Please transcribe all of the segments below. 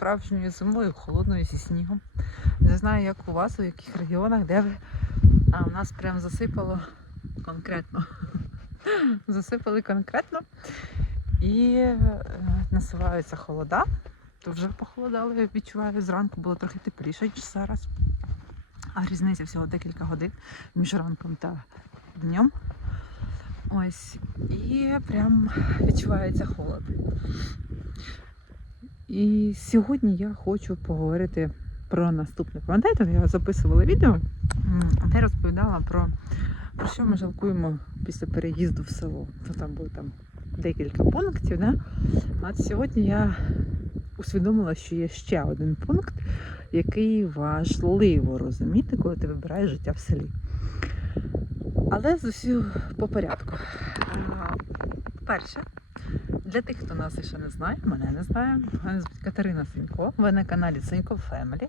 справжньою зимою, холодною зі снігом. Не знаю, як у вас, у яких регіонах, де ви. А у нас прям засипало конкретно. Засипали конкретно. І е, насуваються холода. То вже похолодало, я відчуваю. Зранку було трохи тепліше, ніж зараз. А різниця всього декілька годин між ранком та днем. Ось. І прям відчувається холод. І сьогодні я хочу поговорити про наступне. Пам'ятаєте, я записувала відео, де розповідала про, про що ми жалкуємо після переїзду в село. То там було там декілька пунктів. Да? А сьогодні я усвідомила, що є ще один пункт, який важливо розуміти, коли ти вибираєш життя в селі. Але з усю по порядку. Перше, для тих, хто нас ще не знає, мене не знає. Мене звуть Катерина Сенько. Ви на каналі Сенько Фемелі.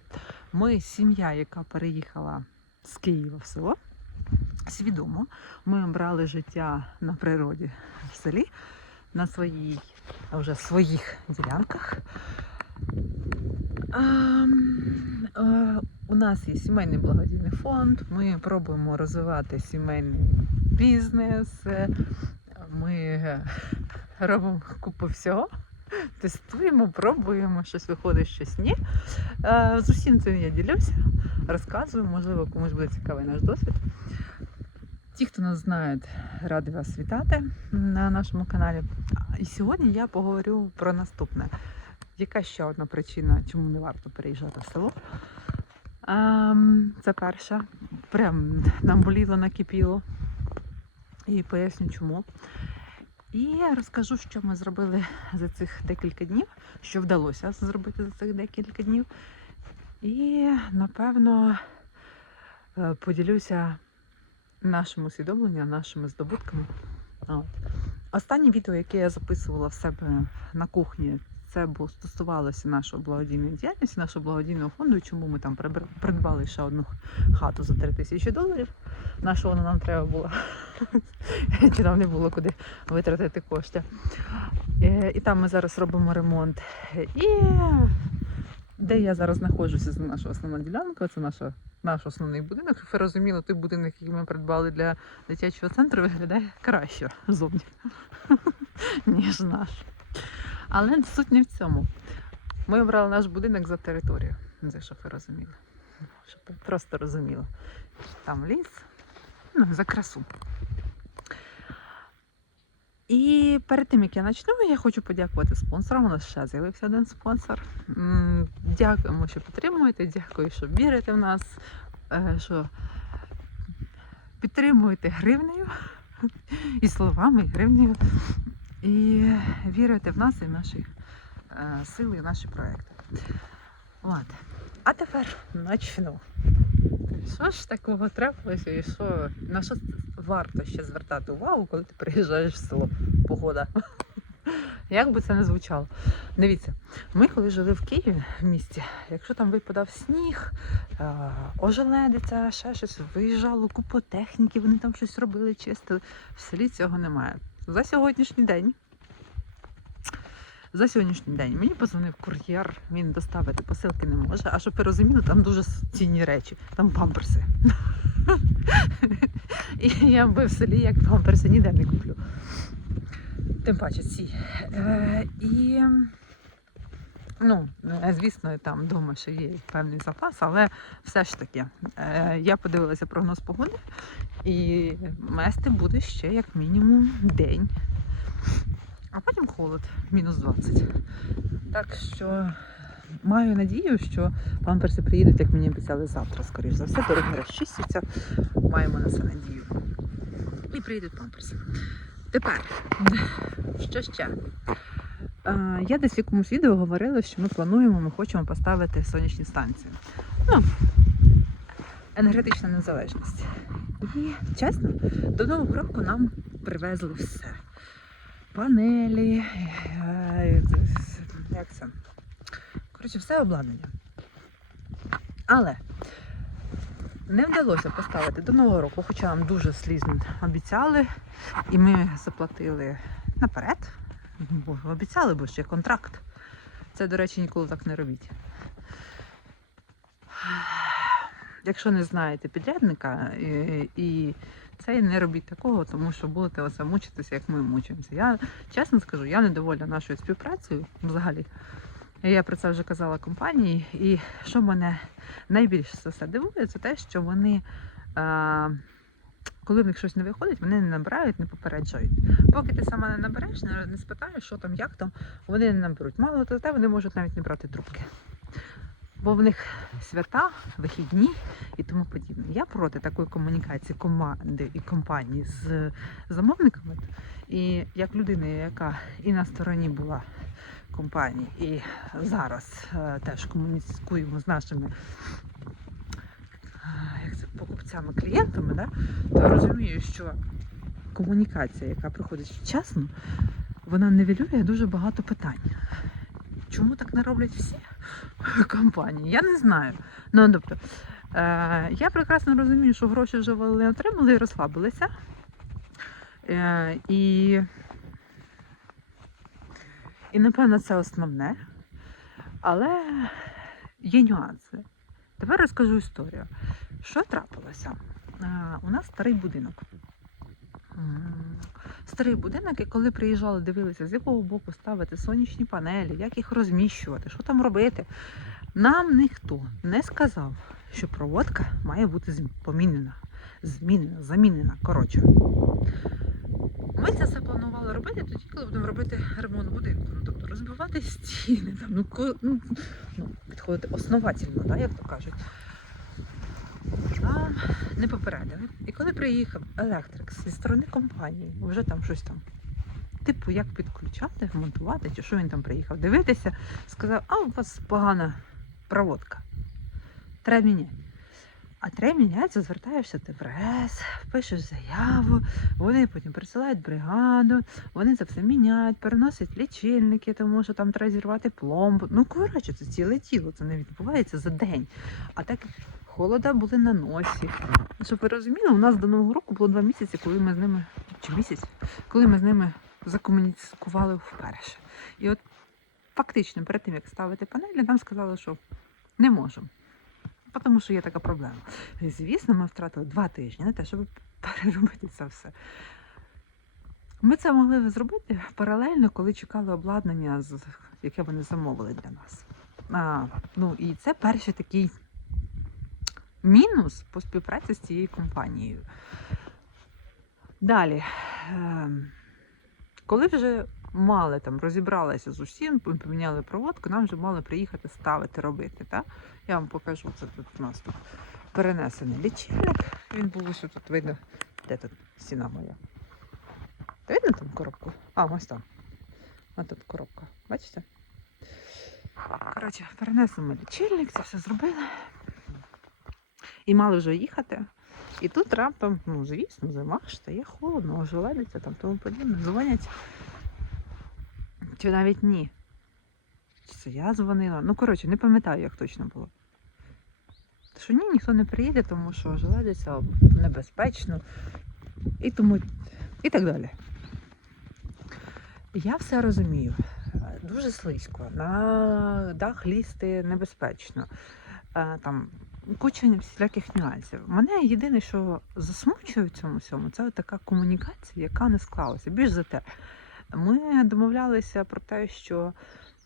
Ми сім'я, яка переїхала з Києва в село. Свідомо, ми обрали життя на природі в селі, на своїй, вже своїх ділянках. А, м, е, у нас є сімейний благодійний фонд. Ми пробуємо розвивати сімейний бізнес. Ми робимо купу всього. Тестуємо, пробуємо, щось виходить, щось ні. Е, З усім цим я ділюся, розказую, можливо, комусь буде цікавий наш досвід. Ті, хто нас знають, раді вас вітати на нашому каналі. І сьогодні я поговорю про наступне. Яка ще одна причина, чому не варто переїжджати в село? Ем, Це перша. Прям нам боліло, накипіло. І поясню чому. І розкажу, що ми зробили за цих декілька днів, що вдалося зробити за цих декілька днів. І, напевно, е, поділюся нашим усвідомленням, нашими здобутками. От. Останнє відео, яке я записувала в себе на кухні, це було стосувалося нашої благодійної діяльності, нашого благодійного фонду, чому ми там придбали ще одну хату за 3 тисячі доларів. На що воно нам треба було? Чи нам не було куди витратити кошти. Е, І там ми зараз робимо ремонт. І де я зараз знаходжуся, це наша основна ділянка, це наша, наш основний будинок. Ви розуміли, той будинок, який ми придбали для дитячого центру, виглядає краще зовні, ніж наш. Але суть не в цьому. Ми обрали наш будинок за територію, за щоб ви розуміли. Щоб ви просто розуміли. Там ліс, ну, за красу. І перед тим як я почну, я хочу подякувати спонсорам. У нас ще з'явився один спонсор. Дякуємо, що підтримуєте, дякую, що вірите в нас, е, що підтримуєте гривнею і словами, і гривнею. І вірите в нас і в наші е, сили, і в наші проекти. От. А тепер начну. Що ж такого трапилося і що, на що варто ще звертати увагу, коли ти приїжджаєш в село? Погода. Як би це не звучало. Дивіться, ми коли жили в Києві в місті, якщо там випадав сніг, е, ожеледиця, ще щось, виїжджало купа техніки, вони там щось робили, чистили. В селі цього немає. За сьогоднішній день. За сьогоднішній день мені позвонив кур'єр, він доставити посилки не може. А щоб ви розуміли, там дуже цінні речі, там памперси. І я би в селі як памперси ніде не куплю. Тим паче ці. Е, і, ну, е, звісно, там вдома ще є певний запас, але все ж таки, е, я подивилася прогноз погоди, і мести буде ще як мінімум день. А потім холод, мінус 20. Так що маю надію, що памперси приїдуть, як мені обіцяли завтра, скоріш за все, дороги розчистяться. Маємо на це надію. І приїдуть памперси. Тепер, що ще? Е, Я десь в якомусь відео говорила, що ми плануємо, ми хочемо поставити сонячні станції. Ну, енергетична незалежність. І чесно, до нового року нам привезли все. Панелі, е, як це? Коротше, все обладнання. Але не вдалося поставити до нового року, хоча нам дуже слізно обіцяли, і ми заплатили наперед Бо обіцяли, бо ще контракт. Це, до речі, ніколи так не робіть. Якщо не знаєте підрядника і, і це не робіть такого, тому що будете оце мучитися, як ми мучимося. Я чесно скажу, я недовольна нашою співпрацею взагалі. Я про це вже казала компанії, і що мене найбільше за все дивує, це те, що вони, а, коли в них щось не виходить, вони не набирають, не попереджають. Поки ти сама не набереш, не, спитаєш, що там, як там, вони не наберуть. Мало того, вони можуть навіть не брати трубки. Бо в них свята, вихідні і тому подібне. Я проти такої комунікації команди і компанії з замовниками. І як людина, яка і на стороні була компанії, і зараз е, теж комунікуємо з нашими як це, покупцями, клієнтами, да, то розумію, що комунікація, яка проходить вчасно, вона нивелює дуже багато питань. Чому так не роблять всі компанії? Я не знаю. Ну, тобто, е, я прекрасно розумію, що гроші вже вони отримали і розслабилися. Е, і, і напевно це основне. Але є нюанси. Тепер розкажу історію. Що трапилося? У нас старий будинок. Старий будинок, і коли приїжджали, дивилися, з якого боку ставити сонячні панелі, як їх розміщувати, що там робити. Нам ніхто не сказав, що проводка має бути помінена, змінена, замінена. Коротше. Ми це планували робити тоді, коли будемо робити ремонт будинку. Ну, тобто розбивати стіни, там, ну, ну, ну, підходити основательно, да, як то кажуть. Нам не попередили. І коли приїхав електрик зі сторони компанії, вже там щось там. Типу, як підключати, монтувати, чи що він там приїхав дивитися, сказав, а у вас погана проводка. Треба міняти. А треба міняти, звертаєшся ти в РЕС, пишеш заяву, вони потім присилають бригаду, вони це все міняють, переносять лічильники, тому що там треба зірвати пломбу. Ну, коротше, це ціле тіло, це не відбувається за день. А так холода були на носі. Щоб ви розуміли, у нас до Нового року було два місяці, коли ми з ними, чи місяць, коли ми з ними закомунікували вперше. І от фактично перед тим, як ставити панелі, нам сказали, що не можемо. Тому що є така проблема. І, Звісно, ми втратили два тижні на те, щоб переробити це все. Ми це могли зробити паралельно, коли чекали обладнання, яке вони замовили для нас. А, ну, і це перший такий мінус по співпраці з цією компанією. Далі, ем, коли вже мали там розібралися з усім, поміняли проводку, нам вже мали приїхати ставити, робити. Так? Я вам покажу, це тут у нас тут перенесений лічильник. Він був ось тут видно. Де тут стіна моя? Та видно там коробку? А, ось там. Ось тут коробка. Бачите? Коротше, перенесемо лічильник, це все зробили. І мали вже їхати. І тут раптом, ну звісно, зима ж стає холодно, ожеледиться там тому подібне. Дзвонять. Чи навіть ні. Чи це я дзвонила? Ну, коротше, не пам'ятаю, як точно було. Що ні, ніхто не приїде, тому що ожеледиться небезпечно. І тому і так далі. Я все розумію. Дуже слизько. На дах лізти небезпечно. Е, Там куча всіляких нюансів. Мене єдине, що засмучує в цьому всьому, це така комунікація, яка не склалася. Більш за те, ми домовлялися про те, що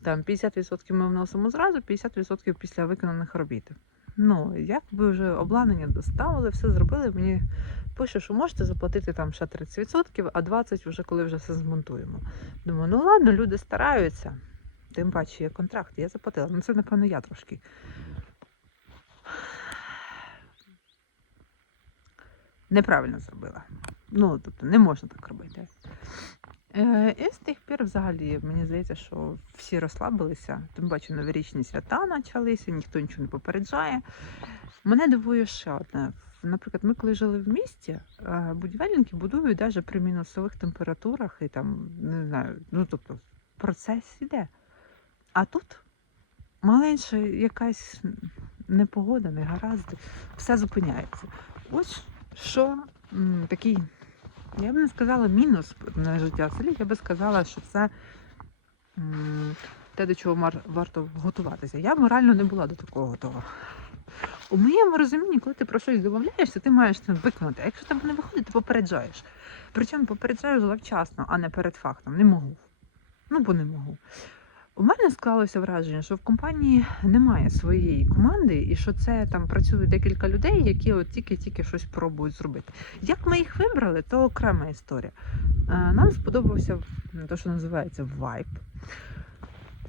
там 50% ми вносимо зразу, 50% після виконаних робіт. Ну, як ви вже обладнання доставили, все зробили, мені пише, що можете заплатити там ще 30%, а 20% вже коли вже все змонтуємо. Думаю, ну ладно, люди стараються. Тим паче є контракт, я заплатила. Ну це, напевно, я трошки. Неправильно зробила. Ну, тобто, не можна так робити. І з тих пір, взагалі, мені здається, що всі розслабилися. Тим бачу, новорічні свята почалися, ніхто нічого не попереджає. Мене дивує ще одне. Наприклад, ми коли жили в місті, е, будівельники будують навіть при мінусових температурах і там, не знаю, ну тобто процес іде. А тут маленьша якась непогода, негаразди, все зупиняється. Ось що такий, я б не сказала мінус на життя в селі, я би сказала, що це те, до чого варто готуватися. Я морально не була до такого готова. У моєму розумінні, коли ти про щось домовляєшся, ти маєш це виконати. А якщо тебе не виходить, ти попереджаєш. Причому попереджаєш завчасно, а не перед фактом. Не можу. Ну, бо не можу. У мене склалося враження, що в компанії немає своєї команди, і що це там працює декілька людей, які от тільки-тільки щось пробують зробити. Як ми їх вибрали, то окрема історія. Е, Нам сподобався те, що називається вайб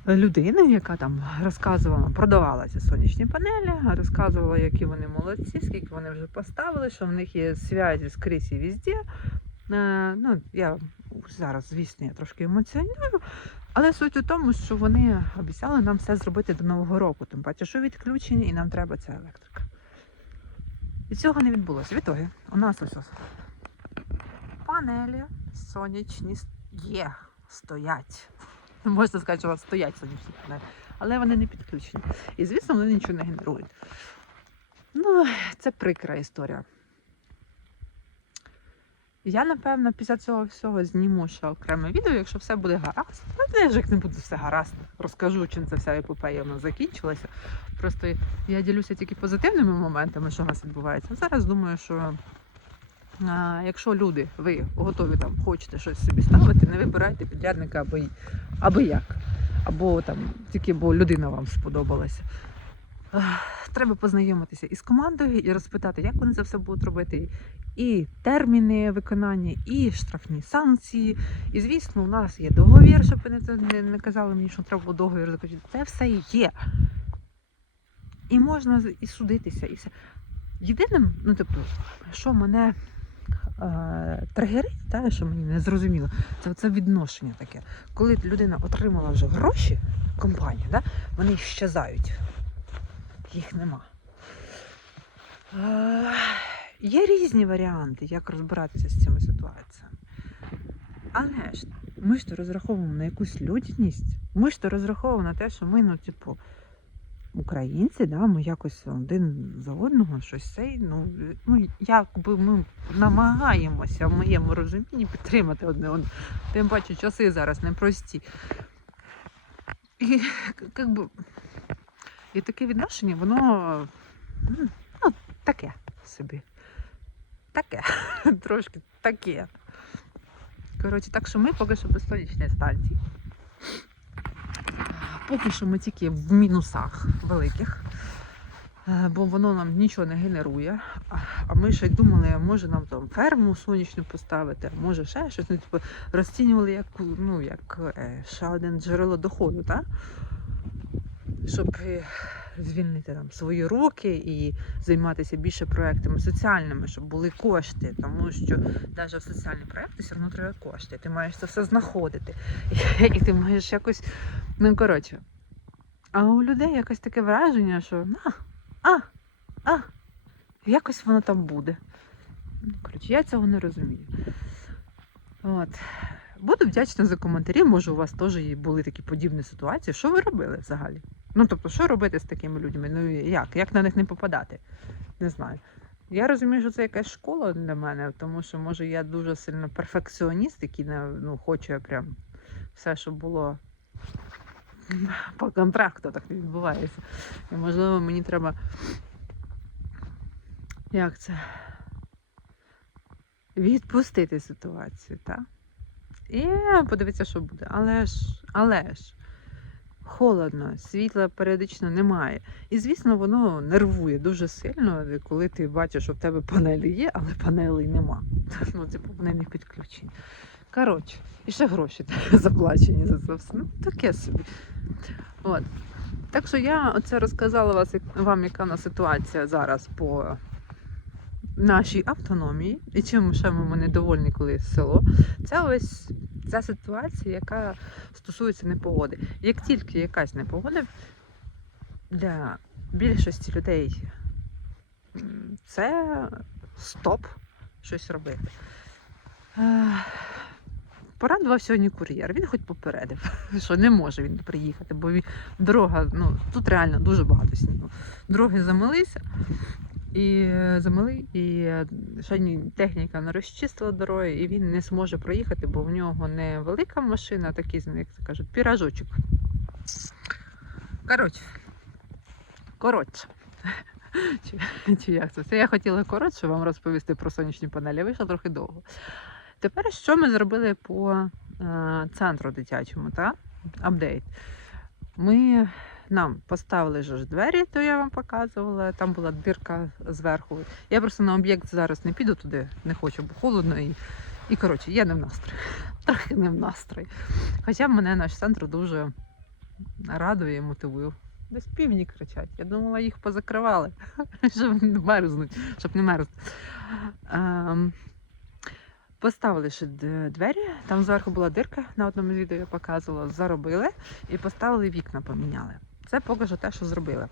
людини, яка там розказувала, продавала ці сонячні панелі, розказувала, які вони молодці, скільки вони вже поставили, що в них є зв'язі скрізь і везде. Е, Ну, я зараз, звісно, я трошки емоціоную, але суть у тому, що вони обіцяли нам все зробити до Нового року, тим паче, що відключені, і нам треба ця електрика. І цього не відбулося. Відтоді у нас ось ось панелі сонячні є, стоять. Можна сказати, що у вас стоять сонячні панелі, але вони не підключені. І звісно, вони нічого не генерують. Ну, це прикра історія. Я, напевно, після цього всього зніму ще окреме відео, якщо все буде гаразд. Ну, теж як не буде все гаразд. Розкажу, чим ця вся епопея в закінчилася. Просто я ділюся тільки позитивними моментами, що у нас відбувається. Зараз думаю, що а, якщо люди, ви готові там, хочете щось собі ставити, не вибирайте підрядника або, або як. Або там тільки бо людина вам сподобалася. Треба познайомитися із командою і розпитати, як вони це все будуть робити. І терміни виконання, і штрафні санкції. І звісно, у нас є договір, щоб ви не, не, казали мені, що треба договір заключити. Це все є. І можна і судитися, і все. Єдиним, ну тобто, що мене е, тригерить, та, що мені не зрозуміло, це це відношення таке. Коли людина отримала вже гроші, компанія, да, вони щезають. Їх нема. Є різні варіанти, як розбиратися з цими ситуаціями. Але ж ми ж то розраховуємо на якусь людяність. Ми ж то розраховуємо на те, що ми, ну, типу, українці, да, ми якось один за одного щось цей, ну, ну якби ми намагаємося в моєму розумінні підтримати одне одного. Тим паче часи зараз непрості. І як і таке відношення, воно ну, таке собі. Таке. Трошки таке. Коротше, так що ми поки що без сонячної станції. Поки що ми тільки в мінусах великих, е, бо воно нам нічого не генерує. А- ми ще й думали, може нам там ферму сонячну поставити, а може ще щось. Ну, типу, розцінювали як, ну, як е, ще один джерело доходу, так? Щоб е, звільнити там свої руки і займатися більше проектами соціальними, щоб були кошти, тому що навіть в соціальні проекти все одно треба кошти. Ти маєш це все знаходити. І ти маєш якось. Ну, коротше. А у людей якось таке враження, що а, а, а, якось воно там буде. Ну, Коротше, я цього не розумію. От. Буду вдячна за коментарі. Може, у вас теж були такі подібні ситуації. Що ви робили взагалі? Ну, тобто, що робити з такими людьми? Ну як? Як на них не попадати? Не знаю. Я розумію, що це якась школа для мене, тому що може я дуже сильно перфекціоніст, який не ну, хоче прям все, щоб було по контракту, так не відбувається. І можливо, мені треба. Як це? Відпустити ситуацію, так? І подивитися, що буде. Але ж, але ж, холодно, світла періодично немає. І, звісно, воно нервує дуже сильно, коли ти бачиш, що в тебе панелі є, але панелей нема. Ну, типу, вони не підключені. Коротше, і ще гроші заплачені за це все. Ну, таке собі. От. Так що я оце розказала вас, вам, яка в нас ситуація зараз по нашій автономії, і чим ще ми недовольні, коли село. Це ось ця ситуація, яка стосується непогоди. Як тільки якась непогода для більшості людей це стоп щось робити. Е, Порадував сьогодні кур'єр. Він хоч попередив, що не може він приїхати, бо дорога, ну тут реально дуже багато снігу. Дороги замилися. І е, замили, і е, ще техніка не розчистила дороги, і він не зможе проїхати, бо в нього не велика машина, а такий, як це кажуть, піражочок. Коротше. Коротше. Чи, чи як це? Це я хотіла коротше вам розповісти про сонячні панелі, вийшло трохи довго. Тепер що ми зробили по е, центру дитячому, та? Апдейт. Ми нам поставили ж двері, то я вам показувала. Там була дирка зверху. Я просто на об'єкт зараз не піду туди, не хочу, бо холодно і. І коротше, я не в настрої. Трохи не в настрої. Хоча мене наш центр дуже радує і мотивує. Десь півні кричать. Я думала, їх позакривали, щоб не мерзнуть, щоб не мерзнути. Ем, Поставили ще двері, там зверху була дирка, на одному з відео я показувала, заробили і поставили вікна, поміняли. Це поки що те, що зробили.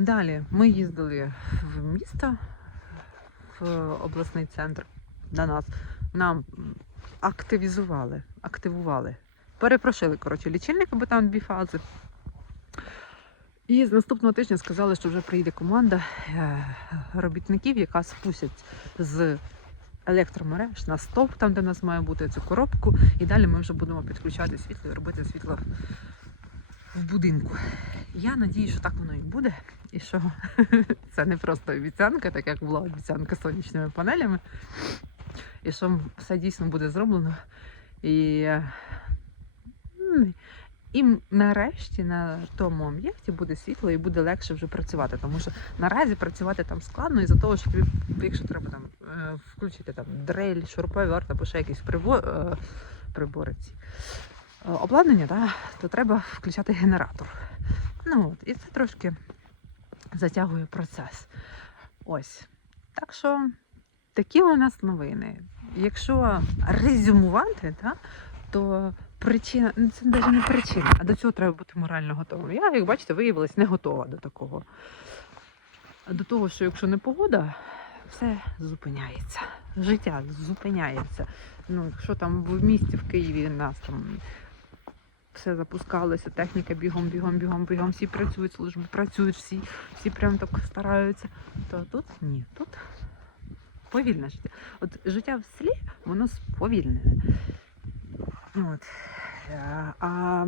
Далі ми їздили в місто, в обласний центр до нас. Нам активізували, активували. Перепрошили, коротше, лічильник, бо там дві фази. І з наступного тижня сказали, що вже приїде команда е, робітників, яка спустять з електромереж на стовп, там, де в нас має бути цю коробку. І далі ми вже будемо підключати світло і робити світло в будинку. Я надію, що так воно і буде, і що це не просто обіцянка, так як була обіцянка з сонячними панелями, і що все дійсно буде зроблено. І, і нарешті на тому об'єкті буде світло і буде легше вже працювати, тому що наразі працювати там складно із-за того, що тобі, якщо треба там е, включити там дрель, шуруповерт або ще якісь е, прибори ці. Е, Обладнання, да, то треба включати генератор. Ну от, і це трошки затягує процес. Ось. Так що такі у нас новини. Якщо резюмувати, да, то причина, ну, це навіть не причина, а до цього треба бути морально готовим. Я, як бачите, виявилась не готова до такого. До того, що якщо не погода, все зупиняється. Життя зупиняється. Ну, якщо там в місті в Києві у нас там все запускалося, техніка бігом, бігом, бігом, бігом, всі працюють, служби працюють, всі, всі прям так стараються. То тут ні, тут повільне життя. От життя в селі, воно сповільнене. От. Е, А,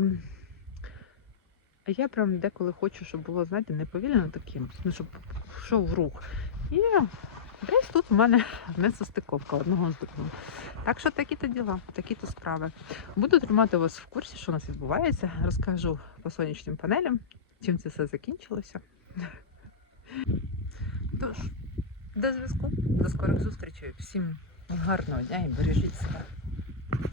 я прям деколи хочу, щоб було, знаєте, не повільно таким, ну, щоб йшов в рух. І десь тут у мене несостиковка одного з другого. Так що такі-то діла, такі-то справи. Буду тримати вас в курсі, що у нас відбувається. Розкажу по сонячним панелям, чим це все закінчилося. Тож, до зв'язку, до скорих зустрічей. Всім гарного дня і бережіть себе.